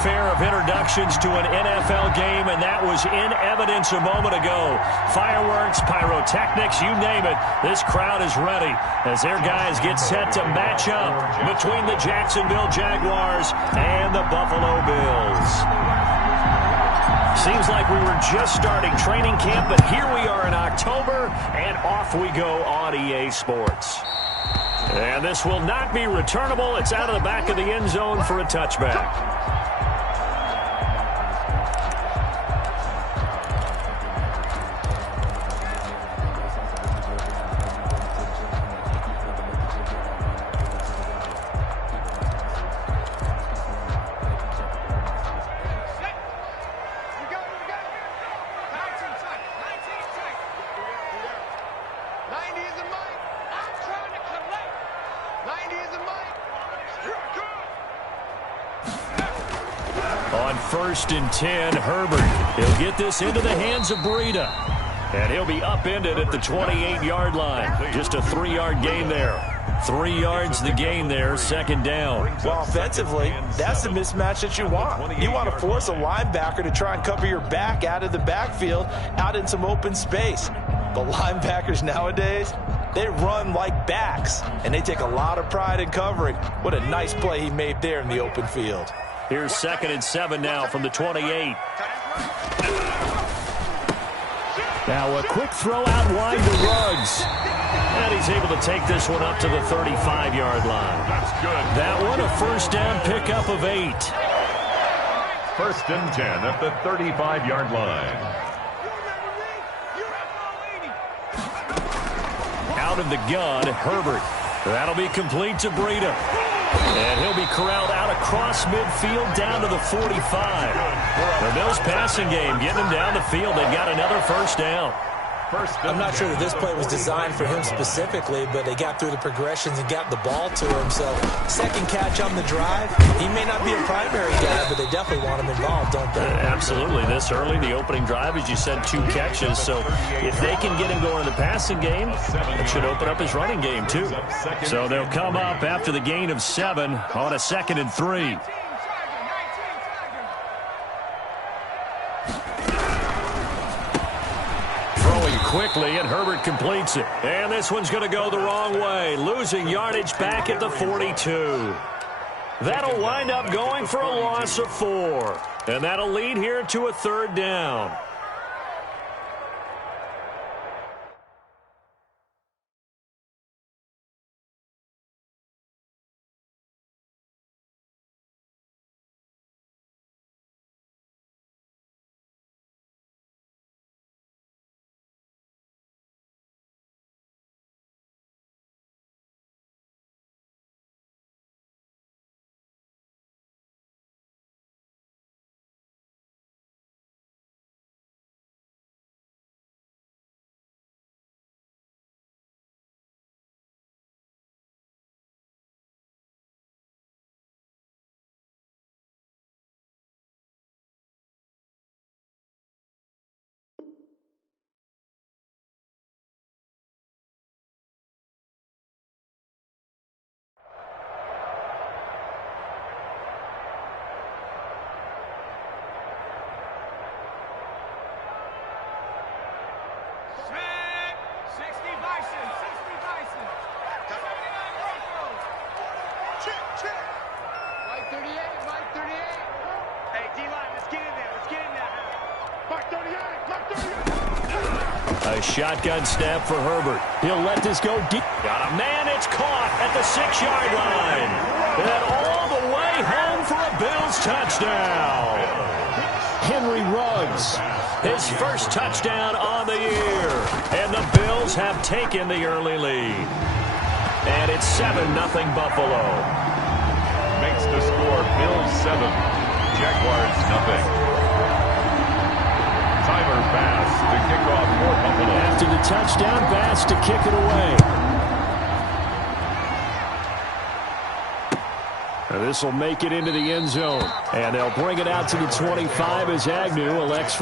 fanfare of introductions to an NFL game, and that was in evidence a moment ago. Fireworks, pyrotechnics, you name it. This crowd is ready as their guys get set to match up between the Jacksonville Jaguars and the Buffalo Bills. Seems like we were just starting training camp, but here we are in October, and off we go on EA Sports. And this will not be returnable. It's out of the back of the end zone for a touchback. On 1st and 10, Herbert. He'll get this into the hands of Breida. And he'll be upended at the 28-yard line. Just a 3-yard gain there. 3 yards the gain there, 2nd down. Well, offensively, that's the mismatch that you want. You want to force a linebacker to try and cover your back out of the backfield, out in some open space. The linebackers nowadays, they run like backs, and they take a lot of pride in covering. What a nice play he made there in the open field. Here's 2nd and 7 now from the 28. Now a quick throw out wide to Ruggs. And he's able to take this one up to the 35-yard line. That's good. That one a 1st down pickup of 8. 1st and 10 at the 35-yard line. Out of the gun, Herbert. That'll be complete to Breida. And he'll be corralled out across midfield down to the 45. The Bills passing game getting him down the field. They've got another 1st down. I'm not sure that this play was designed for him specifically, but they got through the progressions and got the ball to him. So, 2nd catch on the drive. He may not be a primary guy, but they definitely want him involved, don't they? Absolutely. This early, the opening drive, as you said, 2 catches. So, if they can get him going in the passing game, it should open up his running game, too. So, they'll come up after the gain of 7 on a 2nd and 3. Quickly, and Herbert completes it. And this one's going to go the wrong way, losing yardage back at the 42. That'll wind up going for a loss of 4. And that'll lead here to a 3rd down. A shotgun snap for Herbert. He'll let this go deep. Got a man. It's caught at the 6-yard line. And all the way home for a Bills touchdown. Henry Ruggs, his 1st touchdown on the year. And the Bills have taken the early lead. And it's 7-0 Buffalo. Makes the score Bills 7, Jaguars 0. Tyler Bass to kick off for Buffalo. After the touchdown, Bass to kick it away. This will make it into the end zone. And they'll bring it out to the 25 as Agnew elects.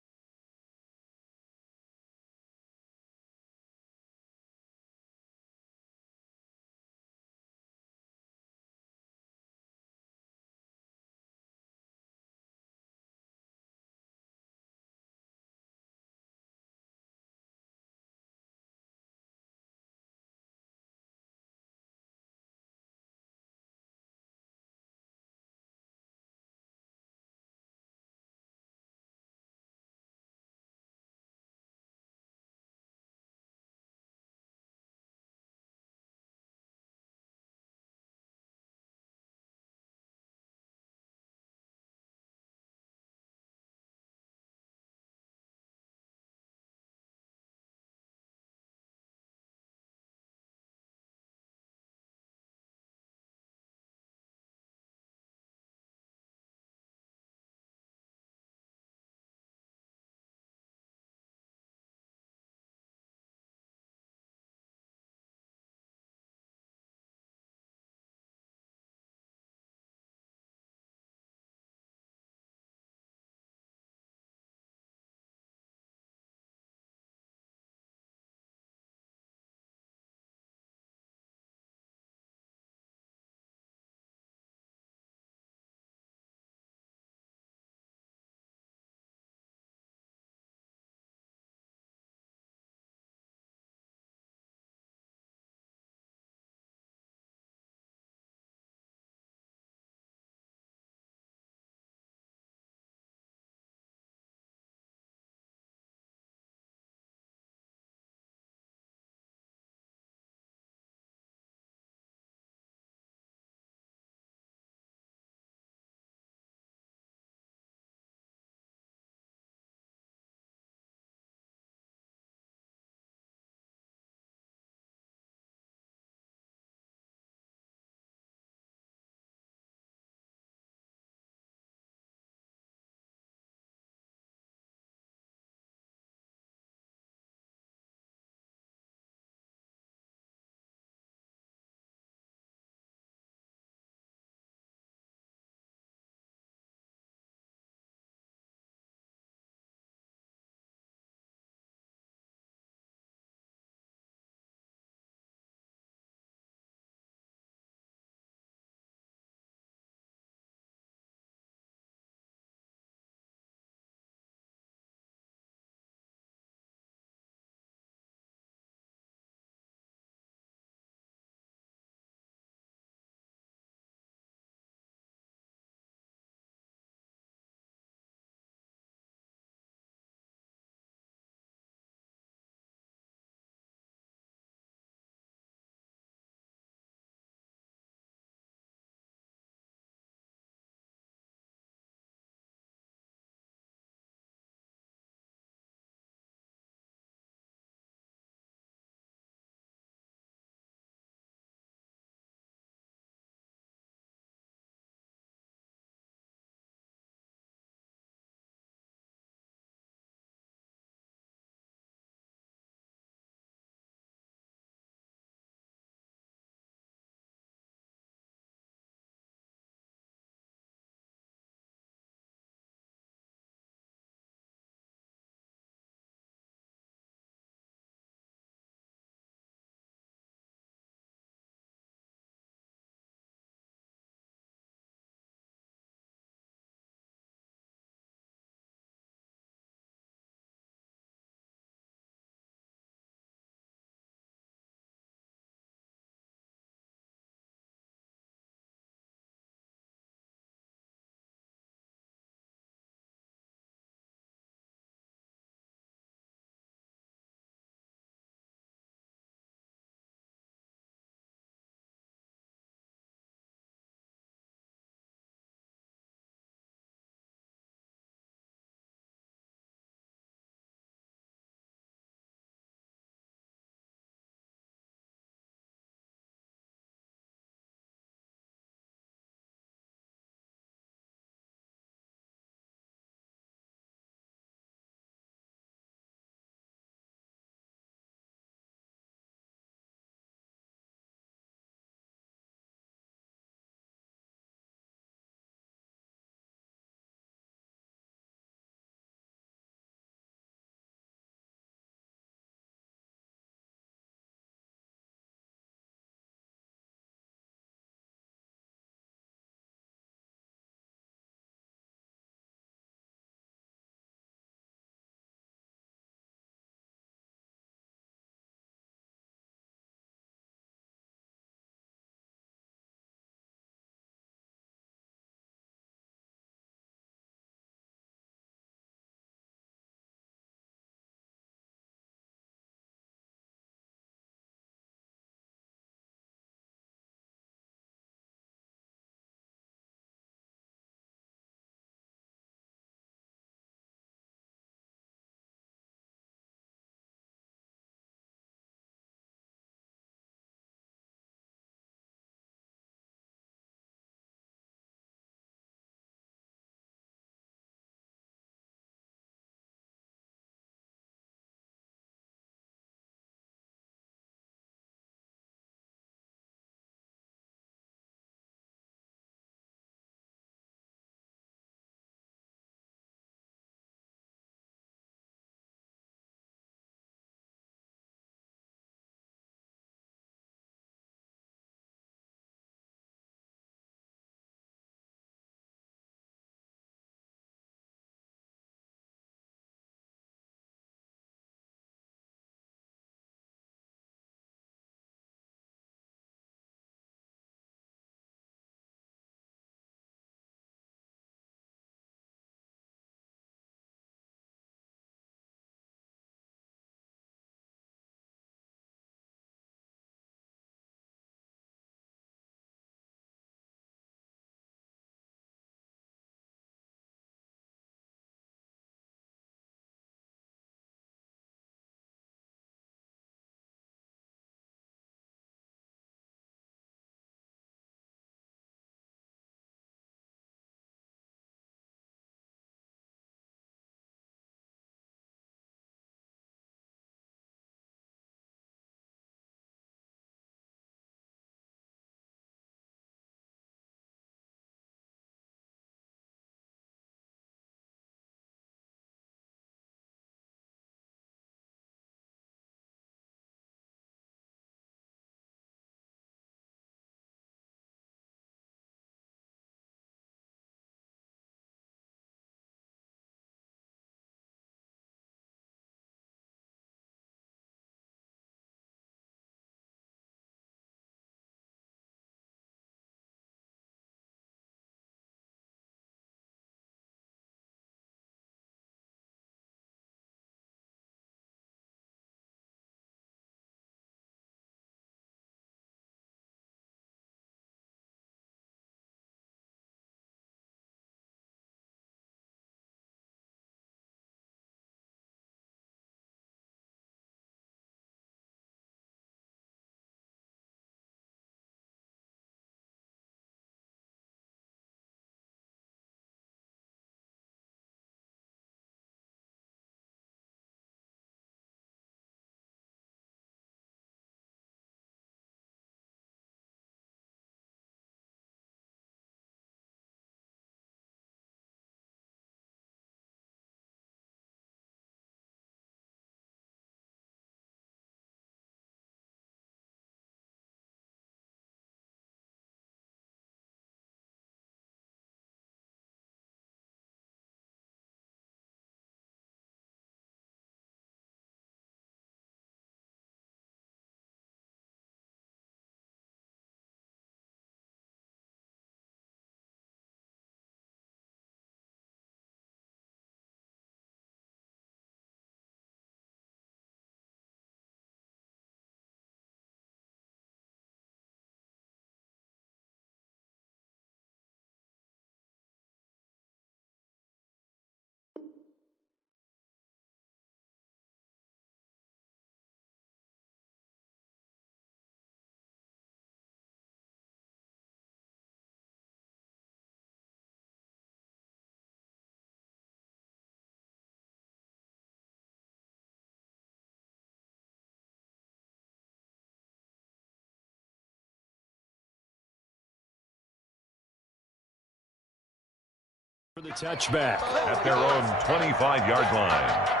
For the touchback. At their own 25-yard line.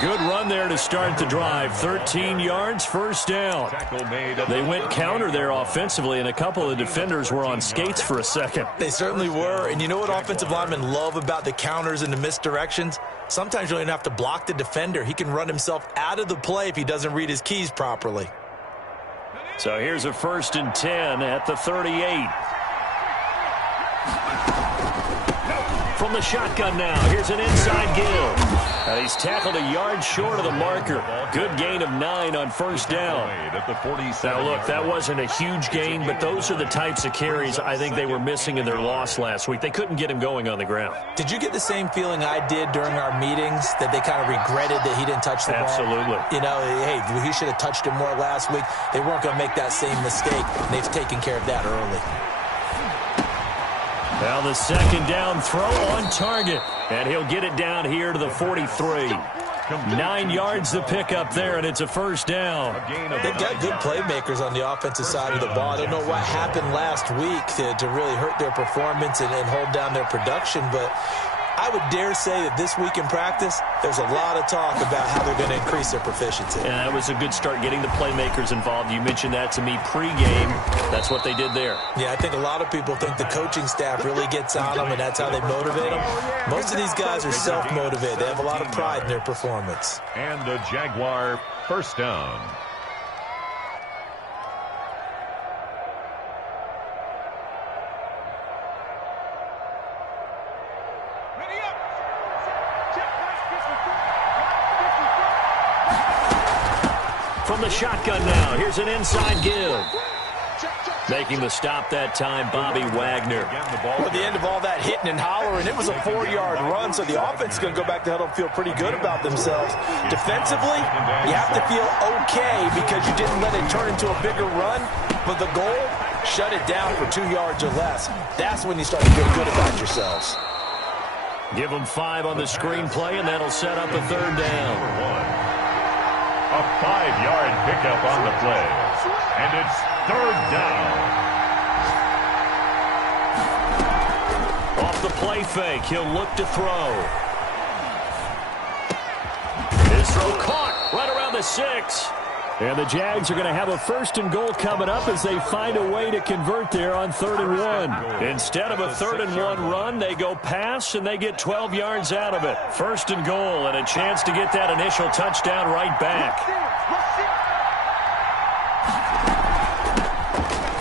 Good run there to start the drive. 13 yards, first down. They went counter there offensively, and a couple of defenders were on skates for a second. They certainly were, and you know what offensive linemen love about the counters and the misdirections? Sometimes you don't even have to block the defender. He can run himself out of the play if he doesn't read his keys properly. So here's a 1st and 10 at the 38. From the shotgun now, here's an inside give. He's tackled a yard short of the marker. Good gain of 9 on first down. Now, look, that wasn't a huge gain, but those are the types of carries I think they were missing in their loss last week. They couldn't get him going on the ground. Did you get the same feeling I did during our meetings, that they kind of regretted that he didn't touch the ball? Absolutely. You know, hey, he should have touched it more last week. They weren't going to make that same mistake. They've taken care of that early. Now the second down throw on target, and he'll get it down here to the 43. 9 yards to pick up there, and it's a first down. They've got good playmakers on the offensive side of the ball. I don't know what happened last week to really hurt their performance and hold down their production, but I would dare say that this week in practice, there's a lot of talk about how they're going to increase their proficiency. And that was a good start, getting the playmakers involved. You mentioned that to me pregame. That's what they did there. Yeah, I think a lot of people think the coaching staff really gets on them, and that's how they motivate them. Most of these guys are self-motivated. They have a lot of pride in their performance. And a Jaguar first down. From the shotgun now, here's an inside give. Making the stop that time, Bobby Wagner. Well, at the end of all that hitting and hollering, it was a 4-yard run, so the offense is going to go back to huddle and feel pretty good about themselves. Defensively, you have to feel okay because you didn't let it turn into a bigger run, but the goal, shut it down for 2 yards or less. That's when you start to feel good about yourselves. Give them 5 on the screenplay, and that'll set up a third down. A 5-yard pickup on the play. And it's third down. Off the play fake, he'll look to throw. His throw caught right around the 6. And the Jags are going to have a 1st and goal coming up as they find a way to convert there on 3rd and 1. Instead of a 3rd and 1 run, they go pass, and they get 12 yards out of it. 1st and goal, and a chance to get that initial touchdown right back.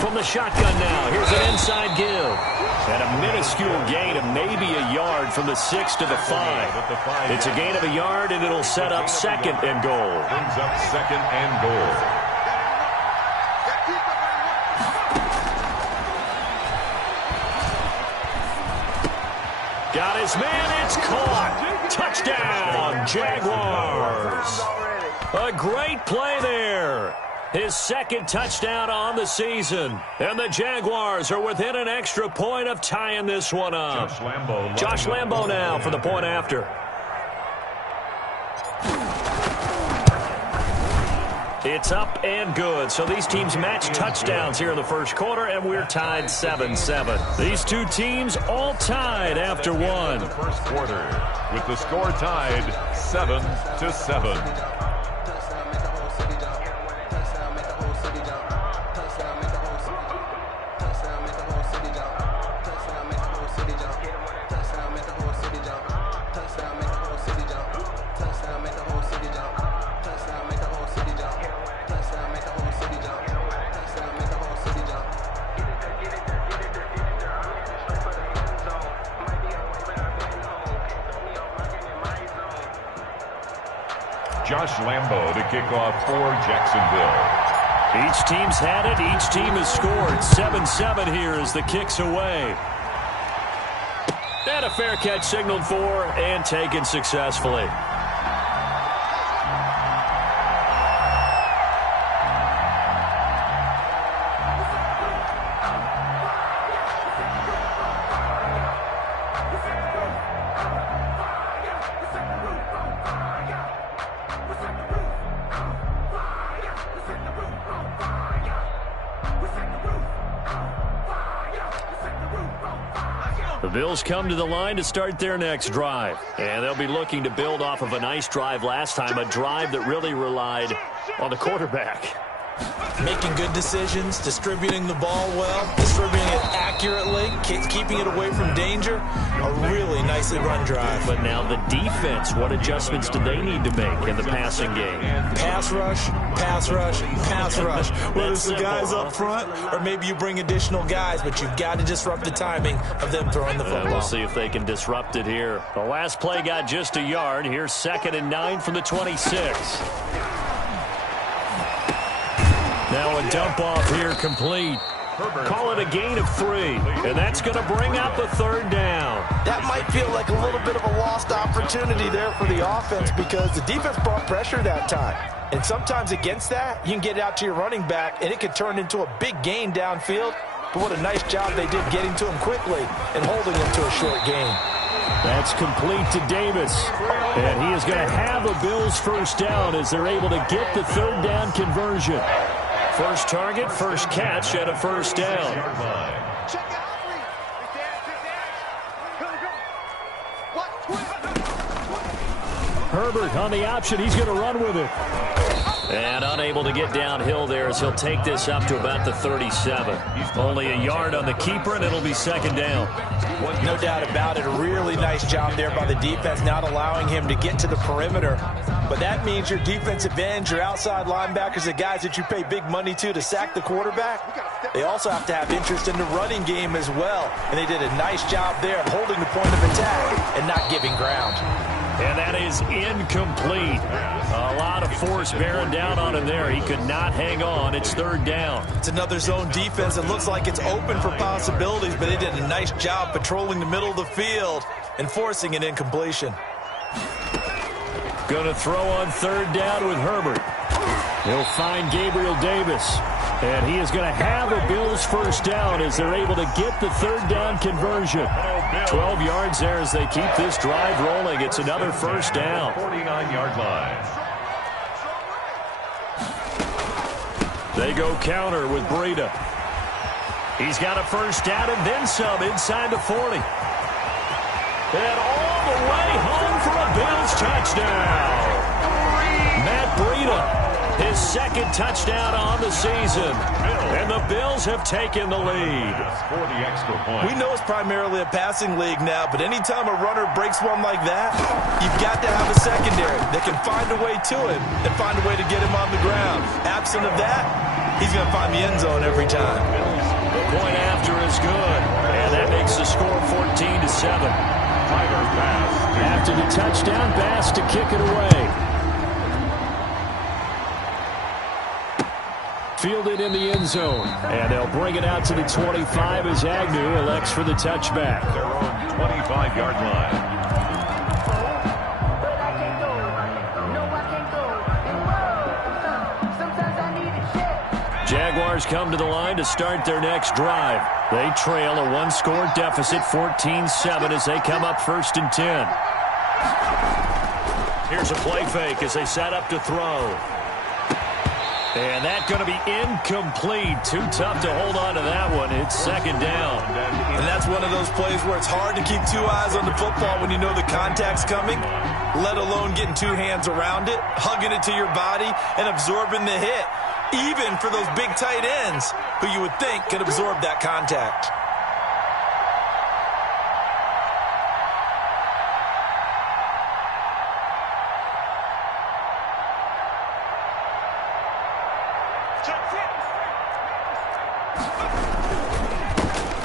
From the shotgun now, here's an inside give. And a minuscule gain of maybe a yard from the 6 to the 5. It's a gain of a yard, and it'll set up 2nd and goal. Brings up 2nd and goal. Got his man, it's caught. Touchdown, Jaguars. A great play there. His 2nd touchdown on the season. And the Jaguars are within an extra point of tying this one up. Josh Lambo now for the point after. It's up and good. So these teams match touchdowns here in the first quarter, and we're tied 7-7. These two teams all tied after one. The first quarter with the score tied 7-7. Josh Lambo to kick off for Jacksonville. Each team's had it. Each team has scored. 7-7 here as the kick's away. And a fair catch signaled for and taken successfully. The Bills come to the line to start their next drive. And they'll be looking to build off of a nice drive last time, a drive that really relied on the quarterback. Making good decisions, distributing the ball well, distributing it accurately, keeping it away from danger. A really nicely run drive. But now the defense, what adjustments do they need to make in the passing game? Pass rush, pass rush, pass rush. Whether it's the guys up front or maybe you bring additional guys, but you've got to disrupt the timing of them throwing the football. We'll see if they can disrupt it here. The last play got just a yard. Here's 2nd and 9 from the 26. Now a dump off here complete. Call it a gain of 3. And that's going to bring up a 3rd down. That might feel like a little bit of a lost opportunity there for the offense because the defense brought pressure that time. And sometimes against that, you can get it out to your running back, and it could turn into a big gain downfield. But what a nice job they did getting to him quickly and holding him to a short gain. That's complete to Davis. And he is going to have a Bills 1st down as they're able to get the 3rd down conversion. First target, first catch, and a 1st down. Herbert on the option. He's going to run with it. And unable to get downhill there as he'll take this up to about the 37. Only a yard on the keeper, and it'll be 2nd down. No doubt about it. A really nice job there by the defense, not allowing him to get to the perimeter. But that means your defensive ends, your outside linebackers, the guys that you pay big money to sack the quarterback, they also have to have interest in the running game as well. And they did a nice job there of holding the point of attack and not giving ground. And that is incomplete. A lot of force bearing down on him there. He could not hang on. It's 3rd down. It's another zone defense. It looks like it's open for possibilities, but they did a nice job patrolling the middle of the field and forcing an incompletion. Going to throw on 3rd down with Herbert. He'll find Gabriel Davis. And he is going to have a Bills 1st down as they're able to get the 3rd down conversion. 12 yards there as they keep this drive rolling. It's another 1st down. 49-yard line. They go counter with Breida. He's got a 1st down and then some inside the 40. And all the way home for a Bills touchdown. Matt Breida. His 2nd touchdown on the season. And the Bills have taken the lead. For the extra point. We know it's primarily a passing league now, but anytime a runner breaks one like that, you've got to have a secondary that can find a way to him and find a way to get him on the ground. Absent of that, he's going to find the end zone every time. The point after is good. And that makes the score 14-7. After the touchdown, Bass to kick it away. Fielded in the end zone. And they'll bring it out to the 25 as Agnew elects for the touchback. Their own 25-yard line. Jaguars come to the line to start their next drive. They trail a 1-score deficit, 14-7, as they come up 1st and 10. Here's a play fake as they set up to throw. And that's going to be incomplete. Too tough to hold on to that one. It's 2nd down. And that's one of those plays where it's hard to keep 2 eyes on the football when you know the contact's coming, let alone getting 2 hands around it, hugging it to your body, and absorbing the hit, even for those big tight ends who you would think could absorb that contact.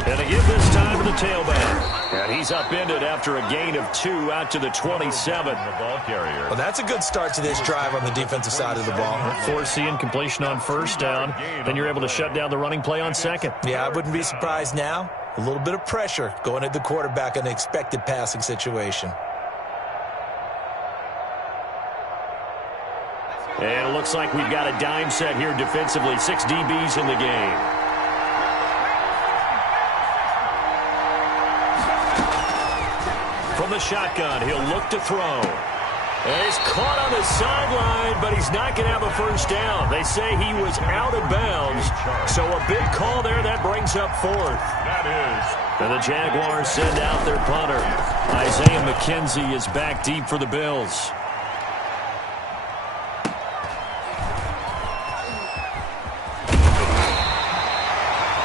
And to give this time for the tailback. And he's upended after a gain of 2 out to the 27. The ball carrier. Well, that's a good start to this drive on the defensive side of the ball. Force the incompletion on first down. Then you're able to shut down the running play on second. Yeah, I wouldn't be surprised now. A little bit of pressure going at the quarterback in an expected passing situation. And it looks like we've got a dime set here defensively. 6 DBs in the game. From the shotgun, he'll look to throw. And he's caught on the sideline, but he's not going to have a first down. They say he was out of bounds. So a big call there. That brings up 4th. That is. And the Jaguars send out their punter. Isaiah McKenzie is back deep for the Bills.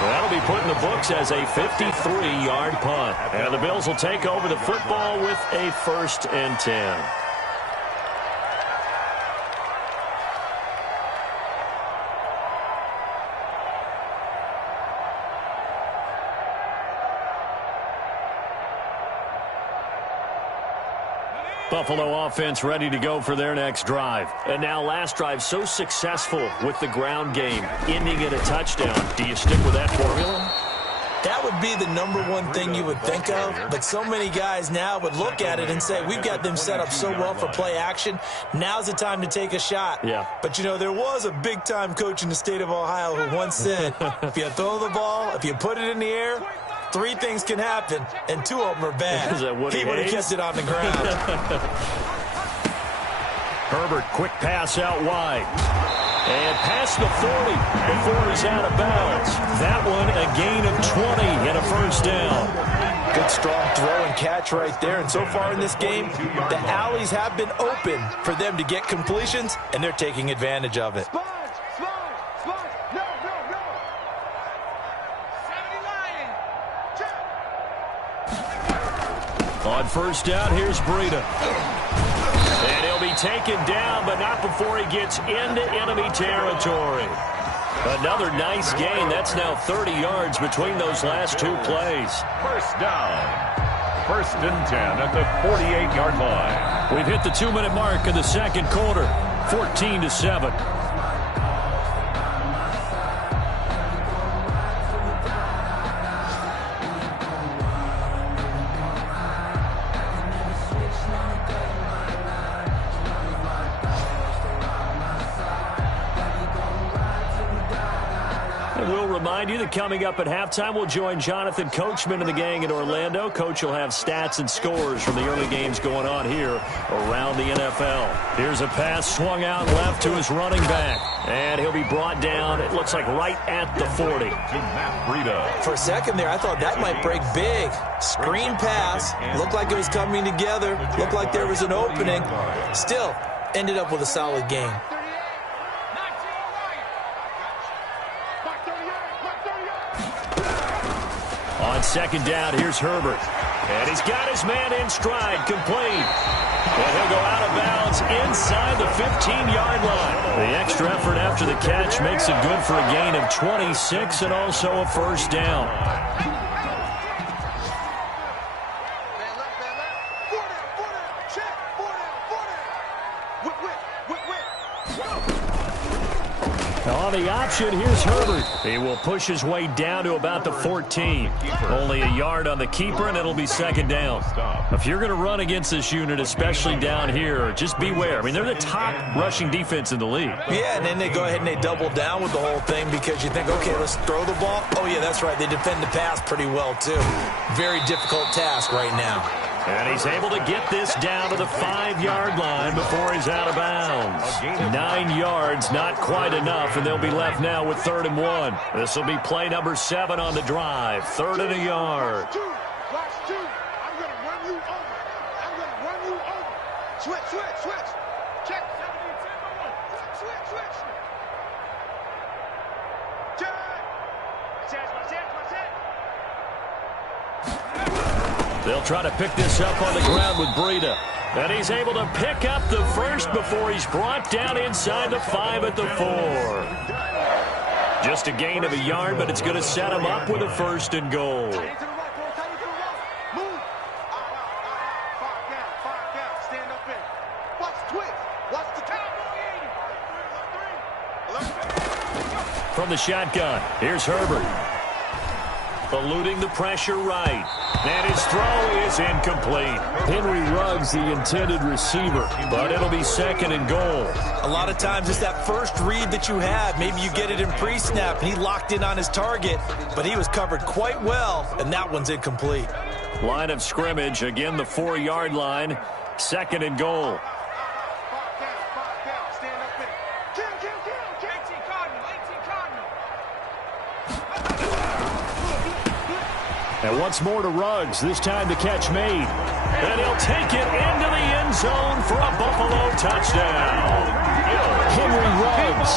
That'll be put in the books as a 53-yard punt. And the Bills will take over the football with a 1st and 10. Buffalo offense ready to go for their next drive. And now last drive so successful with the ground game, ending in a touchdown. Do you stick with that formula? That would be the #1 thing you would think of, but so many guys now would look at it and say, we've got them set up so well for play action. Now's the time to take a shot. Yeah. But, you know, there was a big-time coach in the state of Ohio who once said, if you throw the ball, if you put it in the air, 3 things can happen, and 2 of them are bad. Is that Woody He would have Hayes? kept it on the ground. Herbert, quick pass out wide. And past the 40 before he's out of bounds. That one, a gain of 20 and a first down. Good strong throw and catch right there. And so far in this game, the alleys have been open for them to get completions, and they're taking advantage of it. On first down, here's Breida. And he'll be taken down, but not before he gets into enemy territory. Another nice gain. That's now 30 yards between those last 2 plays. First down. 1st and 10 at the 48-yard line. We've hit the 2-minute mark in the second quarter. 14-7. We'll remind you that coming up at halftime, we'll join Jonathan Coachman and the gang in Orlando. Coach will have stats and scores from the early games going on here around the NFL. Here's a pass swung out left to his running back. And he'll be brought down, it looks like right at the 40. To Matt Breida. For a second there, I thought that might break big. Screen pass. Looked like it was coming together. Looked like there was an opening. Still, ended up with a solid game. On second down, here's Herbert. And he's got his man in stride, complete. And he'll go out of bounds inside the 15-yard line. The extra effort after the catch makes it good for a gain of 26 and also a first down. On the option, here's Herbert. He will push his way down to about the 14. Only a yard on the keeper, and it'll be second down. If you're going to run against this unit, especially down here, just beware. I mean, they're the top rushing defense in the league. Yeah, and then they go ahead and they double down with the whole thing because you think, okay, let's throw the ball. Oh, yeah, that's right. They defend the pass pretty well, too. Very difficult task right now. And he's able to get this down to the 5-yard line before he's out of bounds. 9 yards, not quite enough, and they'll be left now with 3rd and 1. This will be play number 7 on the drive. 3rd and a yard. Last two. I'm going to run you over. Switch. Check. 17-10-1. Switch. Check. They'll try to pick this up on the ground with Breida. And he's able to pick up the first before he's brought down inside the 5 at the 4. Just a gain of a yard, but it's going to set him up with a 1st and goal. from the shotgun. Here's Herbert. Eluding the pressure right. And his throw is incomplete. Henry Ruggs, the intended receiver, but it'll be second and goal. A lot of times it's that first read that you have. Maybe you get it in pre-snap, and he locked in on his target, but he was covered quite well, and that one's incomplete. Line of scrimmage, again the 4-yard line. Second and goal. And once more to Ruggs, this time the catch made. And he'll take it into the end zone for a Buffalo touchdown. Henry Ruggs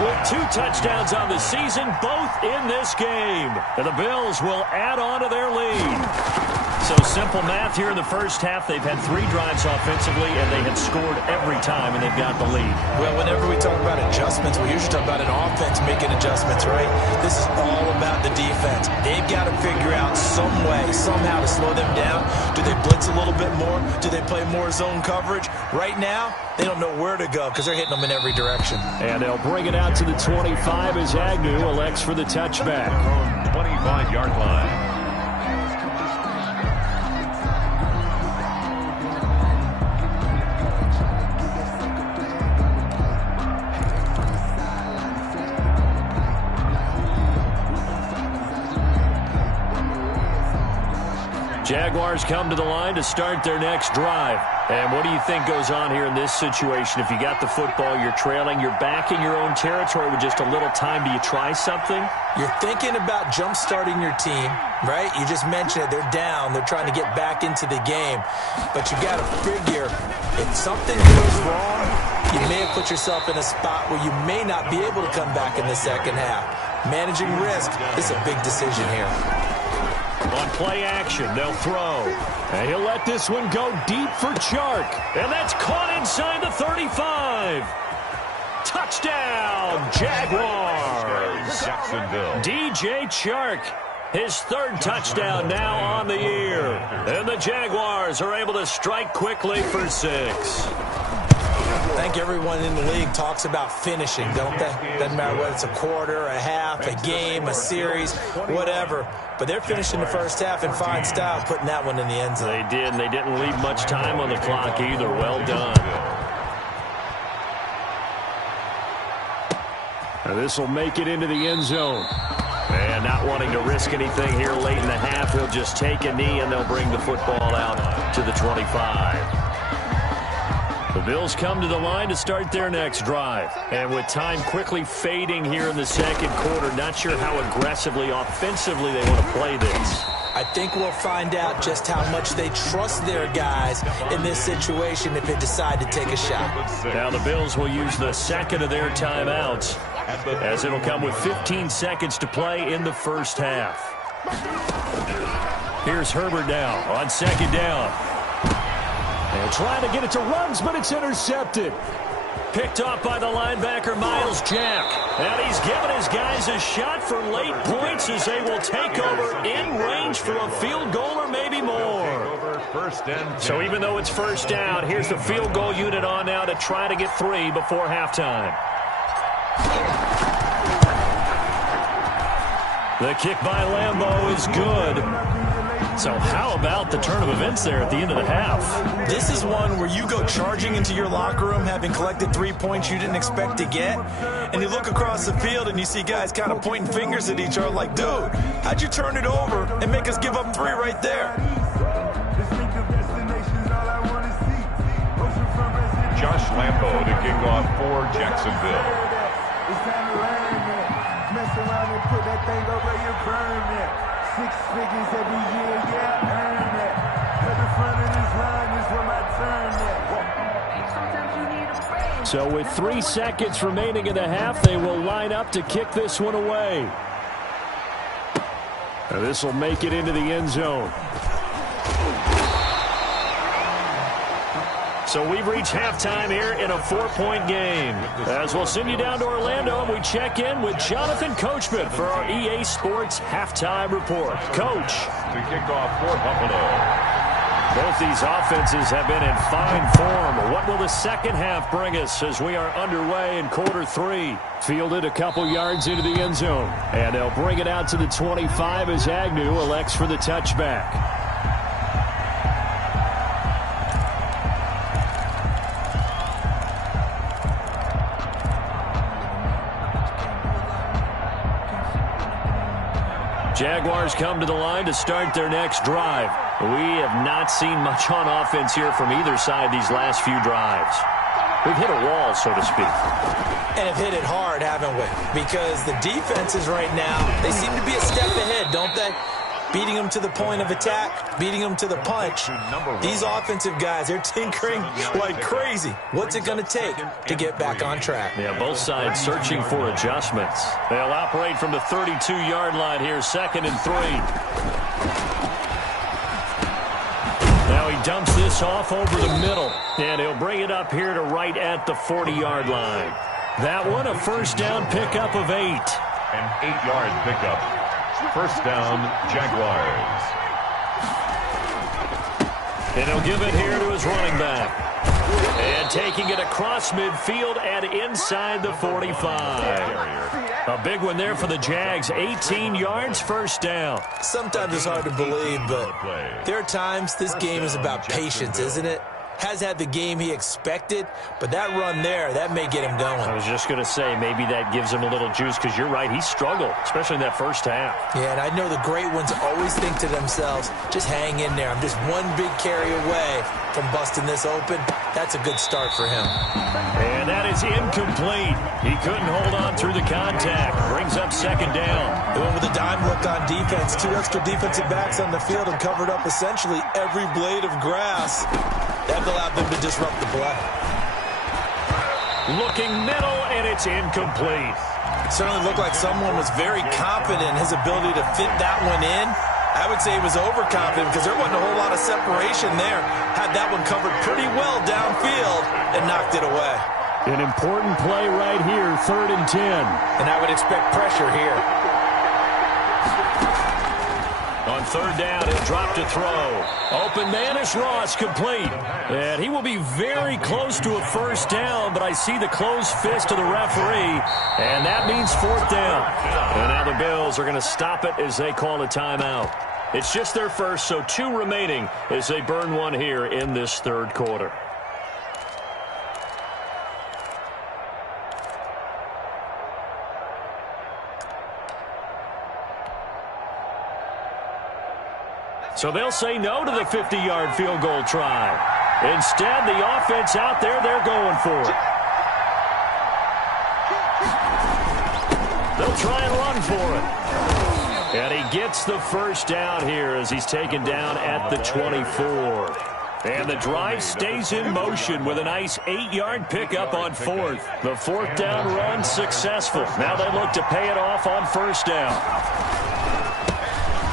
with 2 touchdowns on the season, both in this game. And the Bills will add on to their lead. So simple math here in the first half. They've had 3 drives offensively, and they have scored every time, and they've got the lead. Well, whenever we talk about adjustments, we usually talk about an offense making adjustments, right? This is all about the defense. They've got to figure out some way, somehow to slow them down. Do they blitz a little bit more? Do they play more zone coverage? Right now, they don't know where to go because they're hitting them in every direction. And they'll bring it out to the 25 as Agnew elects for the touchback. 25-yard line. Jaguars come to the line to start their next drive. And what do you think goes on here in this situation? If you got the football, you're trailing, you're back in your own territory with just a little time. Do you try something? You're thinking about jump-starting your team, right? You just mentioned it. They're down. They're trying to get back into the game. But you got to figure, if something goes wrong, you may have put yourself in a spot where you may not be able to come back in the second half. Managing risk is a big decision here. On play action, they'll throw. And he'll let this one go deep for Chark. And that's caught inside the 35. Touchdown, Jaguars. Jacksonville. DJ Chark, his 3rd touchdown now on the year. And the Jaguars are able to strike quickly for 6. I think everyone in the league talks about finishing, don't they? Doesn't matter whether it's a quarter, a half, a game, a series, whatever. But they're finishing the first half in fine style, putting that one in the end zone. They did, and they didn't leave much time on the clock either. Well done. Now this will make it into the end zone. And not wanting to risk anything here late in the half, he'll just take a knee, and they'll bring the football out to the 25. The Bills come to the line to start their next drive. And with time quickly fading here in the second quarter, not sure how aggressively, offensively they want to play this. I think we'll find out just how much they trust their guys in this situation if they decide to take a shot. Now the Bills will use the second of their timeouts, as it'll come with 15 seconds to play in the first half. Here's Herbert now on second down. They're trying to get it to Ruggs, but it's intercepted. Picked off by the linebacker, Miles Jack. And he's given his guys a shot for late points as they will take over in range for a field goal or maybe more. So even though it's first down, here's the field goal unit on now to try to get 3 before halftime. The kick by Lambeau is good. So how about the turn of events there at the end of the half? This is one where you go charging into your locker room having collected 3 points you didn't expect to get, and you look across the field and you see guys kind of pointing fingers at each other like, dude, how'd you turn it over and make us give up 3 right there? Josh Lambeau to kick off for Jacksonville. It's time to learn that. Mess around and put that thing over your burn that. 6 figures every year, yeah, earn that. At the front of this line is where my turn that. So with 3 seconds remaining in the half, they will line up to kick this one away. Now this will make it into the end zone. So we've reached halftime here in a 4-point game. As we'll send you down to Orlando, and we check in with Jonathan Coachman for our EA Sports Halftime Report. Coach. To kick off for Buffalo. Both these offenses have been in fine form. What will the second half bring us as we are underway in quarter 3? Fielded a couple yards into the end zone. And they'll bring it out to the 25 as Agnew elects for the touchback. Jaguars come to the line to start their next drive. We have not seen much on offense here from either side these last few drives. We've hit a wall, so to speak. And have hit it hard, haven't we? Because the defenses right now, they seem to be a step ahead, don't they? Beating them to the point of attack, beating them to the punch. These offensive guys, they're tinkering like crazy. What's it going to take to get back on track? Yeah, both sides searching for adjustments. They'll operate from the 32-yard line here, 2nd and 3. Now he dumps this off over the middle, and he'll bring it up here to right at the 40-yard line. That one, a first down pickup of 8. An 8-yard pickup. First down, Jaguars. And he'll give it here to his running back. And taking it across midfield and inside the 45. A big one there for the Jags. 18 yards, first down. Sometimes it's hard to believe, but there are times this game is about patience, isn't it? Has had the game he expected, but that run there, that may get him going. I was just going to say, maybe that gives him a little juice, because you're right, he struggled, especially in that first half. Yeah, and I know the great ones always think to themselves, just hang in there. I'm just one big carry away from busting this open. That's a good start for him. And that is incomplete. He couldn't hold on through the contact. Brings up second down. They went with a dime look on defense. 2 extra defensive backs on the field and covered up essentially every blade of grass. That allowed them to disrupt the play. Looking middle, and it's incomplete. It certainly looked like someone was very confident in his ability to fit that one in. I would say he was overconfident because there wasn't a whole lot of separation there. Had that one covered pretty well downfield and knocked it away. An important play right here, 3rd and 10. And I would expect pressure here. On 3rd down, he'll drop to throw. Open man is Ross, complete. And he will be very close to a first down, but I see the closed fist of the referee, and that means 4th down. And now the Bills are going to stop it as they call a timeout. It's just their first, so 2 remaining as they burn one here in this 3rd quarter. So they'll say no to the 50-yard field goal try. Instead, the offense out there, they're going for it. They'll try and run for it. And he gets the first down here as he's taken down at the 24. And the drive stays in motion with a nice 8-yard pickup on 4th. The 4th down run successful. Now they look to pay it off on 1st down.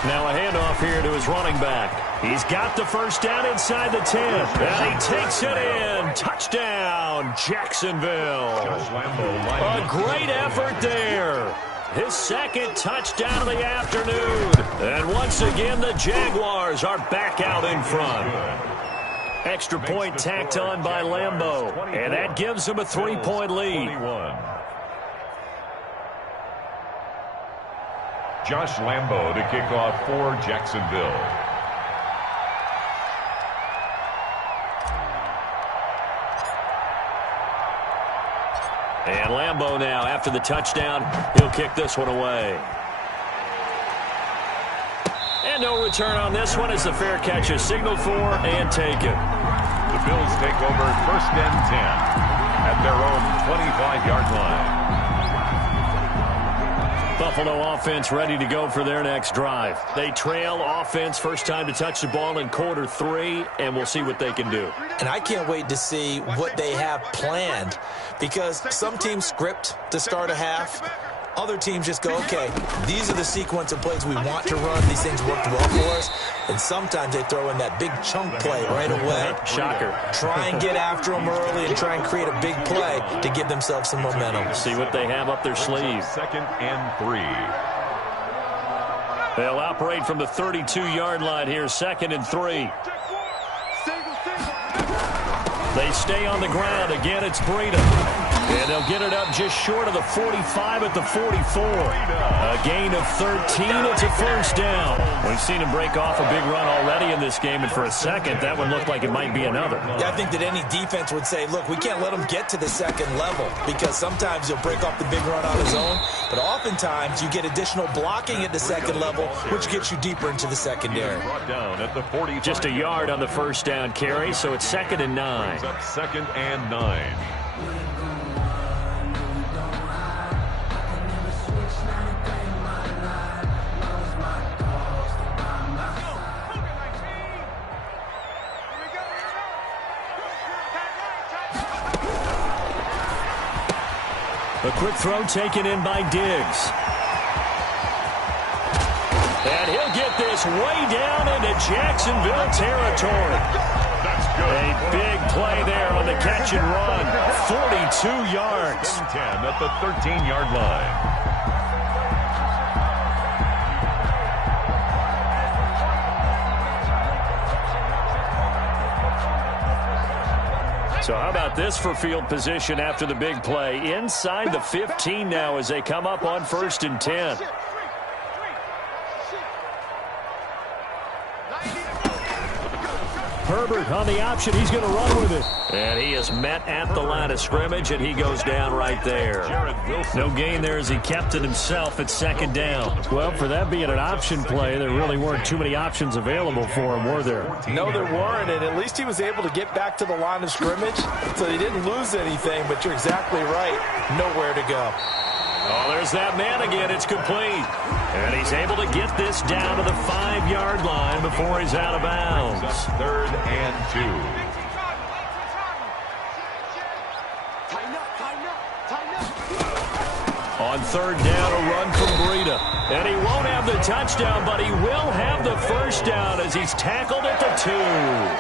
Now a handoff here to his running back. He's got the first down inside the 10. And he takes it in. Touchdown, Jacksonville. A great effort there. His 2nd touchdown of the afternoon. And once again, the Jaguars are back out in front. Extra point tacked on by Lambeau. And that gives them a 3-point lead. Josh Lambeau to kick off for Jacksonville. And Lambeau now, after the touchdown, he'll kick this one away. And no return on this one as the fair catch is signaled for and taken. The Bills take over 1st and 10 at their own 25-yard line. Buffalo offense ready to go for their next drive. They trail offense, first time to touch the ball in quarter 3, and we'll see what they can do. And I can't wait to see what they have planned, because some teams script to start a half. Other teams just go, okay, these are the sequence of plays we want to run. These things worked well for us. And sometimes they throw in that big chunk play right away. Shocker. Try and get after them early and try and create a big play to give themselves some momentum. See what they have up their sleeve. 2nd and 3. They'll operate from the 32-yard line here, 2nd and 3. They stay on the ground. Again, it's Breida. And they'll get it up just short of the 45 at the 44. A gain of 13. It's a first down. We've seen him break off a big run already in this game, and for a second, that would look like it might be another. Yeah, I think that any defense would say, look, we can't let him get to the second level, because sometimes he'll break off the big run on his own, but oftentimes you get additional blocking at the second level, which gets you deeper into the secondary. Just a yard on the first down carry, so it's 2nd and 9. Second and 9. A quick throw taken in by Diggs. And he'll get this way down into Jacksonville territory. That's good. A big play there on the catch and run. 42 yards. 10 at the 13-yard line. So how about this for field position after the big play? Inside the 15 now as they come up on 1st and 10. Herbert on the option. He's going to run with it. And he is met at the line of scrimmage, and he goes down right there. No gain there as he kept it himself at 2nd down. Well, for that being an option play, there really weren't too many options available for him, were there? No, there weren't, and at least he was able to get back to the line of scrimmage, so he didn't lose anything, but you're exactly right. Nowhere to go. Oh, there's that man again. It's complete. And he's able to get this down to the 5-yard line before he's out of bounds. 3rd and 2. On 3rd down, a run from Breida. And he won't have the touchdown, but he will have the first down as he's tackled at the 2.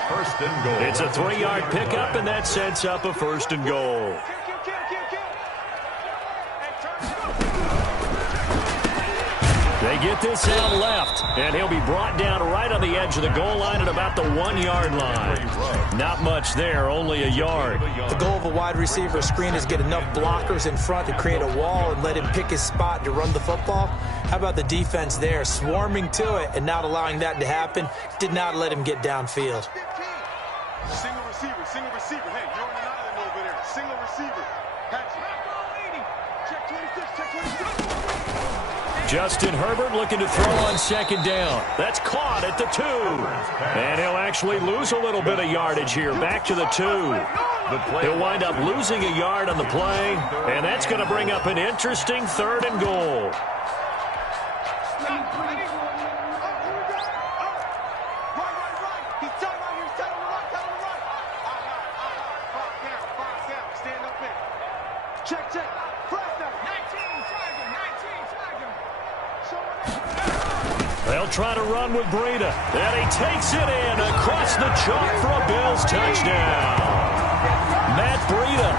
1st and goal. It's a 3-yard pickup, and that sets up a 1st and goal. They get this out left, and he'll be brought down right on the edge of the goal line at about the 1-yard line. Not much there, only a yard. The goal of a wide receiver screen is get enough blockers in front to create a wall and let him pick his spot to run the football. How about the defense there, swarming to it and not allowing that to happen? Did not let him get downfield. Single receiver, single receiver. Hey, you're on an island over there. Single receiver. Check 26, check 26. Justin Herbert looking to throw on 2nd down. That's caught at the 2. And he'll actually lose a little bit of yardage here. Back to the 2. He'll wind up losing a yard on the play. And that's going to bring up an interesting 3rd and goal. They'll try to run with Breida. And he takes it in across the chalk for a Bills touchdown. Matt Breida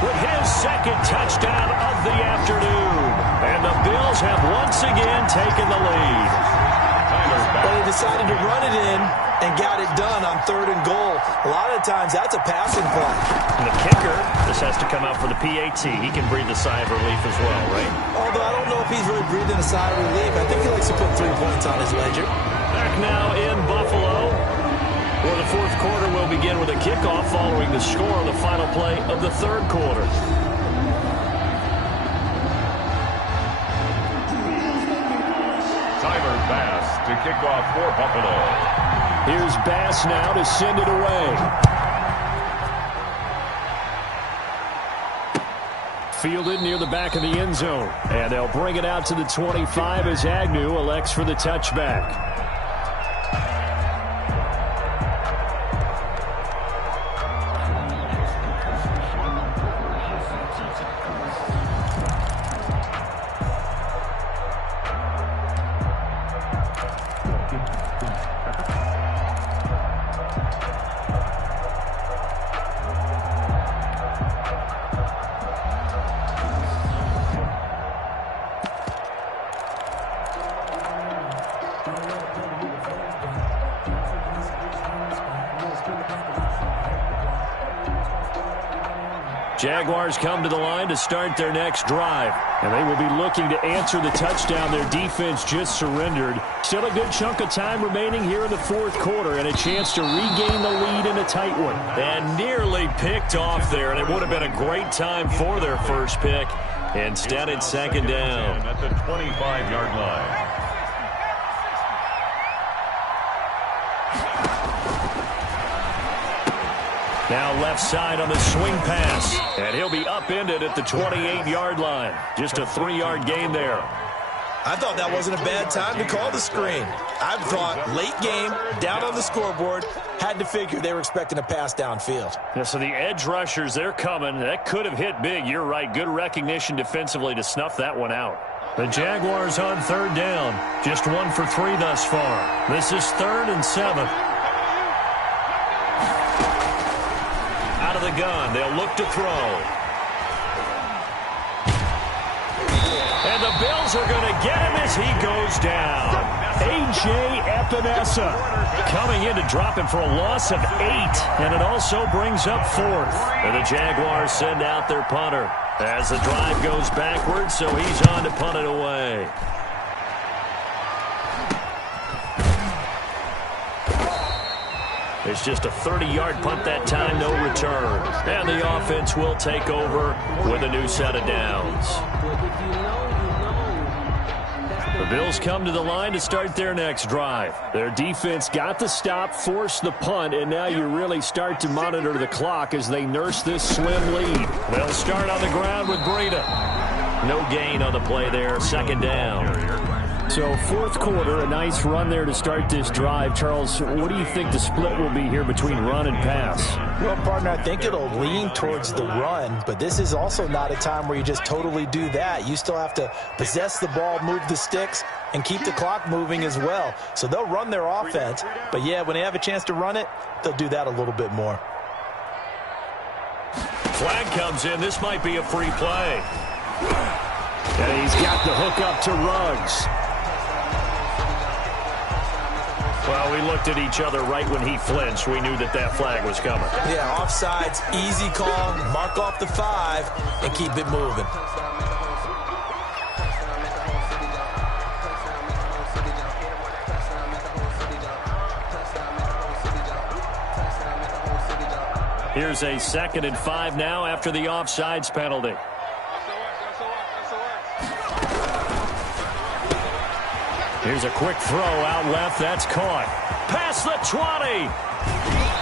with his 2nd touchdown of the afternoon. And the Bills have once again taken the lead. But he decided to run it in and got it done on 3rd and goal. A lot of times that's a passing play. And the kicker, this has to come out for the PAT. He can breathe a sigh of relief as well, right? Although I don't know if he's really breathing a sigh of relief. I think he likes to put 3 points on his ledger. Back now in Buffalo, where the 4th quarter will begin with a kickoff following the score of the final play of the 3rd quarter. Tyler Bass to kick off for Buffalo. Here's Bass now to send it away. Fielded near the back of the end zone. And they'll bring it out to the 25 as Agnew elects for the touchback. Jaguars come to the line to start their next drive. And they will be looking to answer the touchdown their defense just surrendered. Still a good chunk of time remaining here in the fourth quarter and a chance to regain the lead in a tight one. And nearly picked off there, and it would have been a great time for their first pick. Instead, it's second down. At the 25-yard line. Now left side on the swing pass. And he'll be upended at the 28-yard line. Just a 3-yard gain there. I thought that wasn't a bad time to call the screen. I thought late game, down on the scoreboard, had to figure they were expecting a pass downfield. Yeah, so the edge rushers, they're coming. That could have hit big. You're right. Good recognition defensively to snuff that one out. The Jaguars on third down. Just 1 for 3 thus far. This is 3rd and 7. Out of the gun. They'll look to throw. And the Bills are going to get him as he goes down. A.J. Epinesa coming in to drop him for a loss of 8. And it also brings up 4th. And the Jaguars send out their punter as the drive goes backwards, so he's on to punt it away. It's just a 30-yard punt that time, no return. And the offense will take over with a new set of downs. The Bills come to the line to start their next drive. Their defense got the stop, forced the punt, and now you really start to monitor the clock as they nurse this slim lead. They'll start on the ground with Breida. No gain on the play there, second down. So fourth quarter, a nice run there to start this drive. Charles, what do you think the split will be here between run and pass? Well, partner, I think it'll lean towards the run, but this is also not a time where you just totally do that. You still have to possess the ball, move the sticks, and keep the clock moving as well. So they'll run their offense, but yeah, when they have a chance to run it, they'll do that a little bit more. Flag comes in. This might be a free play. And he's got the hook up to Ruggs. Well, we looked at each other right when he flinched. We knew that flag was coming. Yeah, offsides, easy call, mark off the 5, and keep it moving. Here's a 2nd and 5 now after the offsides penalty. Here's a quick throw out left. That's caught. Past the 20.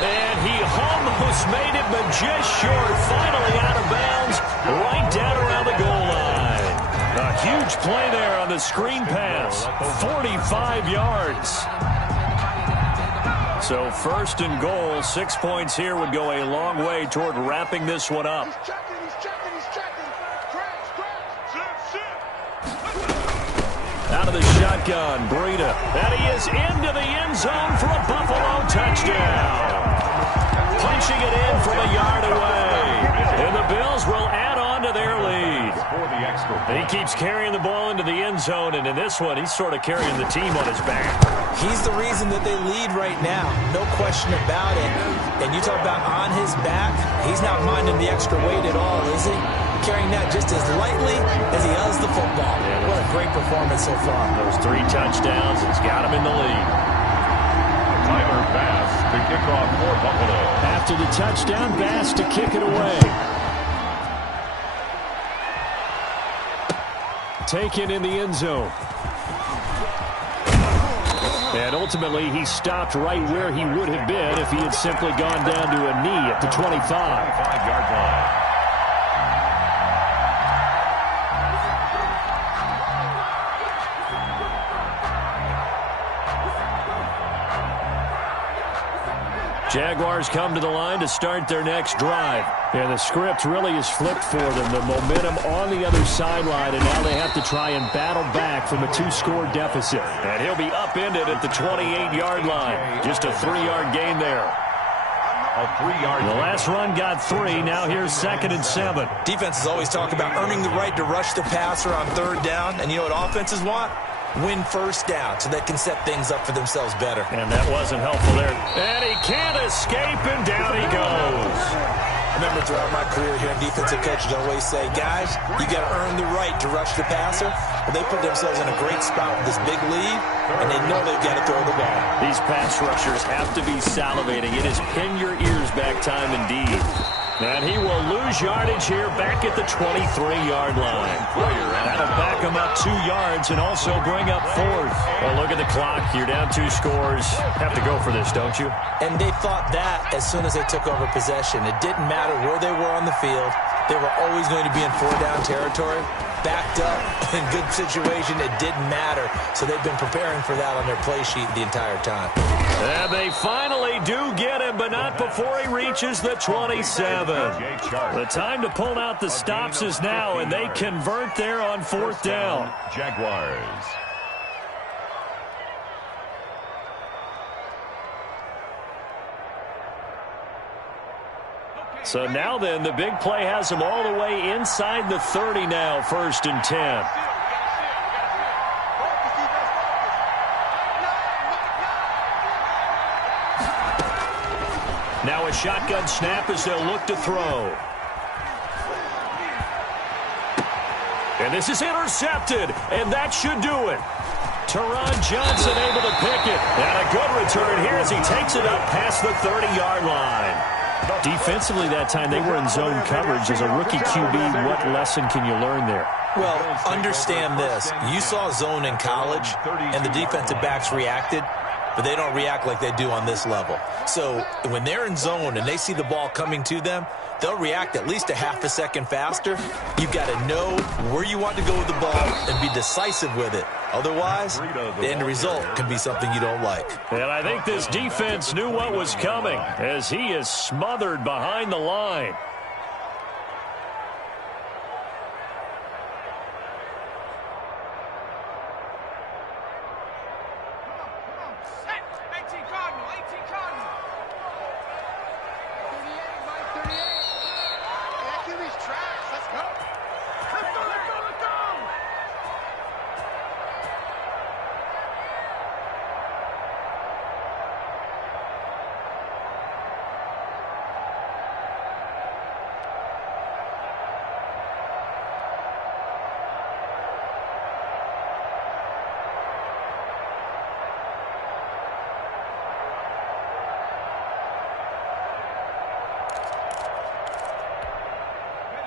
And he almost made it, but just short. Finally out of bounds, right down around the goal line. A huge play there on the screen pass. 45 yards. So 1st and goal, 6 points here would go a long way toward wrapping this one up. Out of the shotgun, Breida. And he is into the end zone for a Buffalo touchdown. Punching it in from a yard away. And the Bills will add on to their lead. And he keeps carrying the ball into the end zone, and in this one, he's sort of carrying the team on his back. He's the reason that they lead right now. No question about it. And you talk about on his back, he's not minding the extra weight at all, is he? Carrying that just as lightly as he does the football. Yeah, what a great performance so far. Those 3 touchdowns, it's got him in the lead. Tyler Bass to kick off for Buffalo. After the touchdown, Bass to kick it away. Taken in the end zone. And ultimately, he stopped right where he would have been if he had simply gone down to a knee at the 25. 25-yard line. Jaguars come to the line to start their next drive. And the script really is flipped for them. The momentum on the other sideline, and now they have to try and battle back from a 2-score deficit. And he'll be upended at the 28-yard line. Just a 3-yard gain there. A 3-yard. The last run got 3. Now here's 2nd and 7. Defenses always talk about earning the right to rush the passer on 3rd down. And you know what offenses want? Win 1st down so they can set things up for themselves better. And that wasn't helpful there. And he can't escape, and down he goes. remember throughout my career here in defensive coaches, I always say, guys, you got to earn the right to rush the passer. Well, they put themselves in a great spot with this big lead, and they know they've got to throw the ball. These pass rushers have to be salivating. It is pin your ears back time indeed. And he will lose yardage here back at the 23-yard line. That'll back him up 2 yards and also bring up 4th. Well, look at the clock. You're down 2 scores. Have to go for this, don't you? And they thought that as soon as they took over possession. It didn't matter where they were on the field. They were always going to be in 4-down territory. Backed up, in good situation, it didn't matter. So they've been preparing for that on their play sheet the entire time. And they finally do get him, but not before he reaches the 27. The time to pull out the stops is now, and they convert there on 4th down. Jaguars. So now then, the big play has him all the way inside the 30 now, 1st and 10. Now a shotgun snap as they'll look to throw. And this is intercepted, and that should do it. Teron Johnson able to pick it. And a good return here as he takes it up past the 30-yard line. Defensively that time, they were in zone coverage. As a rookie QB, what lesson can you learn there? Well, understand this. You saw zone in college, and the defensive backs reacted, but they don't react like they do on this level. So when they're in zone and they see the ball coming to them, they'll react at least a half a second faster. You've got to know where you want to go with the ball and be decisive with it. Otherwise, the end result can be something you don't like. And I think this defense knew what was coming as he is smothered behind the line.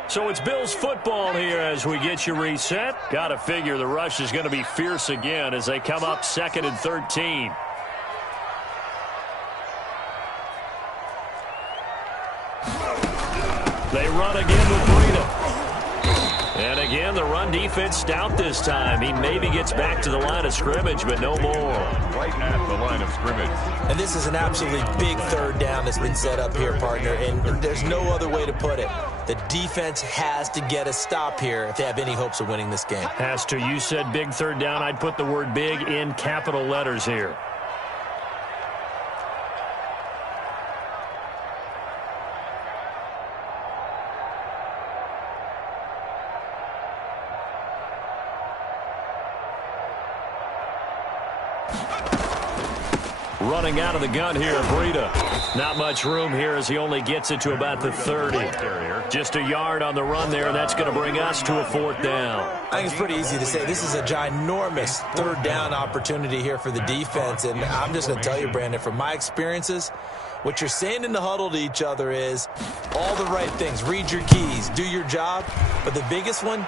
So it's Bills football here as we get you reset. Got to figure the rush is going to be fierce again as they come up 2nd and 13. They run again with Breida. And again, the run defense stout this time. He maybe gets back to the line of scrimmage, but no more. Right at the line of scrimmage. And this is an absolutely big 3rd down that's been set up here, partner, and there's no other way to put it. The defense has to get a stop here if they have any hopes of winning this game. Has to. You said big 3rd down. I'd put the word big in capital letters here. Running out of the gun here, Breida. Not much room here as he only gets it to about the 30. Just a yard on the run there, and that's going to bring us to a 4th down. I think it's pretty easy to say this is a ginormous 3rd down opportunity here for the defense. And I'm just going to tell you, Brandon, from my experiences, what you're saying in the huddle to each other is all the right things. Read your keys, do your job. But the biggest one,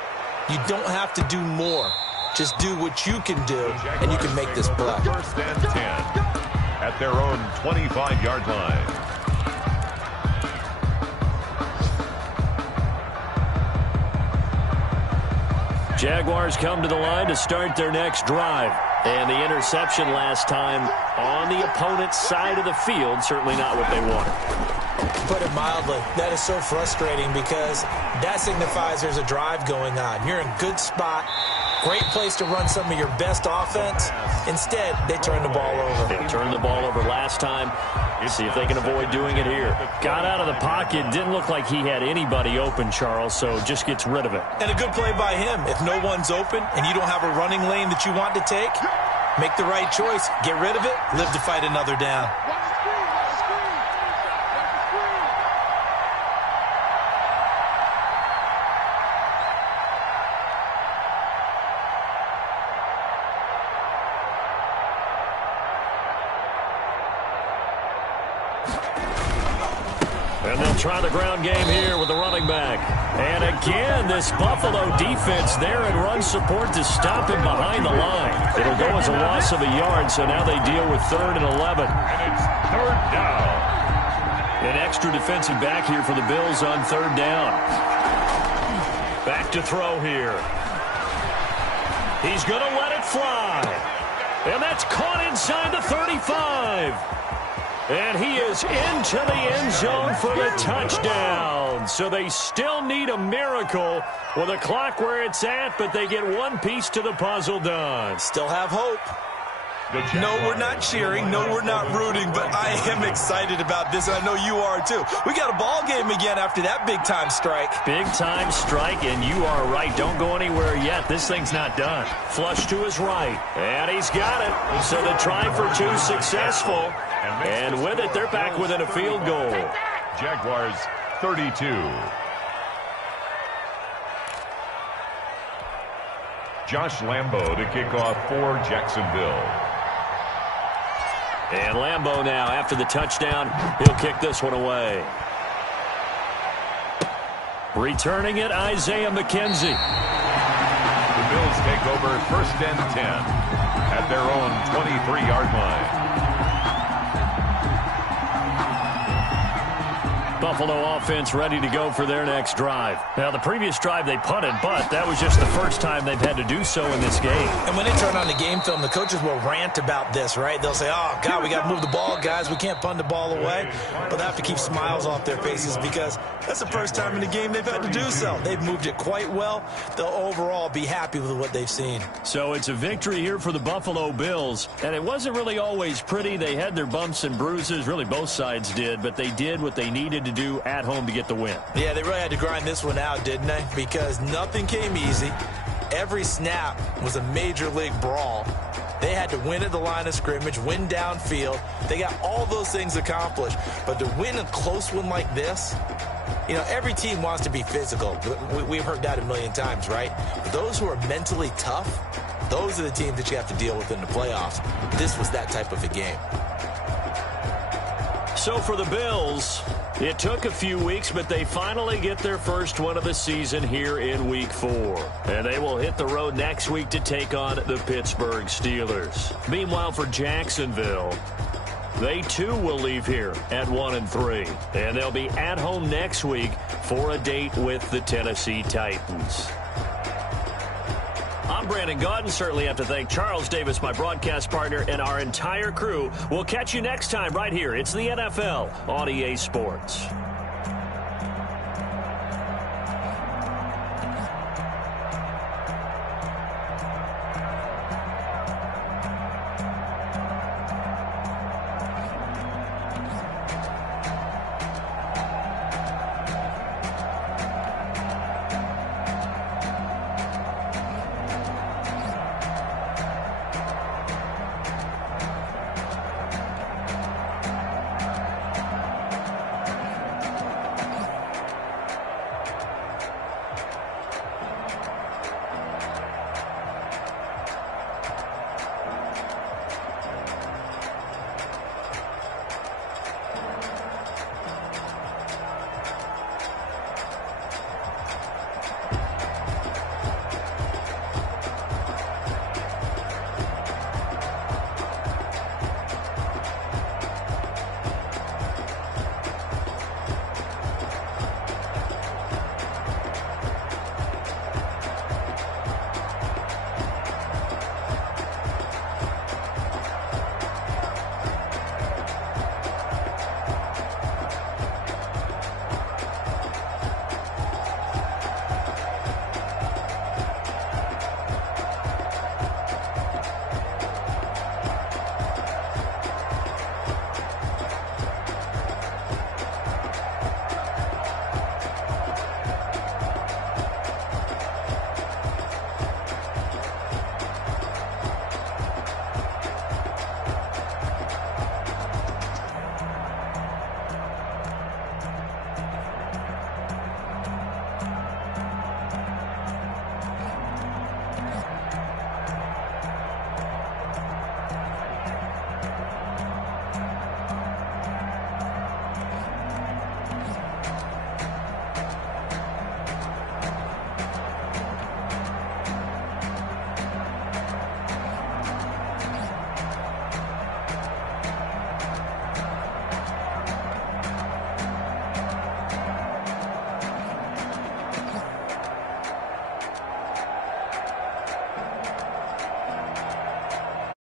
you don't have to do more. Just do what you can do, and you can make this play. 1st and 10 at their own 25-yard line. Jaguars come to the line to start their next drive. And the interception last time on the opponent's side of the field, certainly not what they wanted. Put it mildly, that is so frustrating because that signifies there's a drive going on. You're in a good spot. Great place to run some of your best offense. Instead, they turn the ball over. They turned the ball over last time. See if they can avoid doing it here. Got out of the pocket. Didn't look like he had anybody open, Charles, so just gets rid of it. And a good play by him. If no one's open and you don't have a running lane that you want to take, make the right choice. Get rid of it. Live to fight another down. And they'll try the ground game here with the running back. And again, this Buffalo defense there in run support to stop him behind the line. It'll go as a loss of a yard, so now they deal with 3rd and 11. And it's 3rd down. An extra defensive back here for the Bills on 3rd down. Back to throw here. He's going to let it fly. And that's caught inside the 35. And he is into the end zone for the touchdown. So they still need a miracle with the clock where it's at, but they get one piece to the puzzle done. Still have hope. No, we're not cheering. No, we're not rooting, but I am excited about this, and I know you are too. We got a ball game again after that big-time strike. Big-time strike, and you are right. Don't go anywhere yet. This thing's not done. Flush to his right, and he's got it. So the try for 2 successful, and with it, they're back within a field goal. Jaguars 32. Josh Lambo to kick off for Jacksonville. And Lambo now, after the touchdown, he'll kick this one away. Returning it, Isaiah McKenzie. The Bills take over 1st and 10 at their own 23-yard line. Buffalo offense ready to go for their next drive. Now, the previous drive they punted, but that was just the first time they've had to do so in this game. And when they turn on the game film, the coaches will rant about this, right? They'll say, oh, God, we got to move the ball, guys. We can't punt the ball away. But they have to keep smiles off their faces because that's the first time in the game they've had to do so. They've moved it quite well. They'll overall be happy with what they've seen. So it's a victory here for the Buffalo Bills. And it wasn't really always pretty. They had their bumps and bruises. Really, both sides did. But they did what they needed to do at home to get the win. Yeah, they really had to grind this one out, didn't they? Because nothing came easy. Every snap was a major league brawl. They had to win at the line of scrimmage, win downfield. They got all those things accomplished. But to win a close one like this, you know, every team wants to be physical. We've heard that a million times, right? But those who are mentally tough, those are the teams that you have to deal with in the playoffs. This was that type of a game. So for the Bills, it took a few weeks, but they finally get their first one of the season here in Week 4. And they will hit the road next week to take on the Pittsburgh Steelers. Meanwhile, for Jacksonville, they too will leave here at 1-3. And they'll be at home next week for a date with the Tennessee Titans. I'm Brandon Gaudin. Certainly have to thank Charles Davis, my broadcast partner, and our entire crew. We'll catch you next time right here. It's the NFL on EA Sports.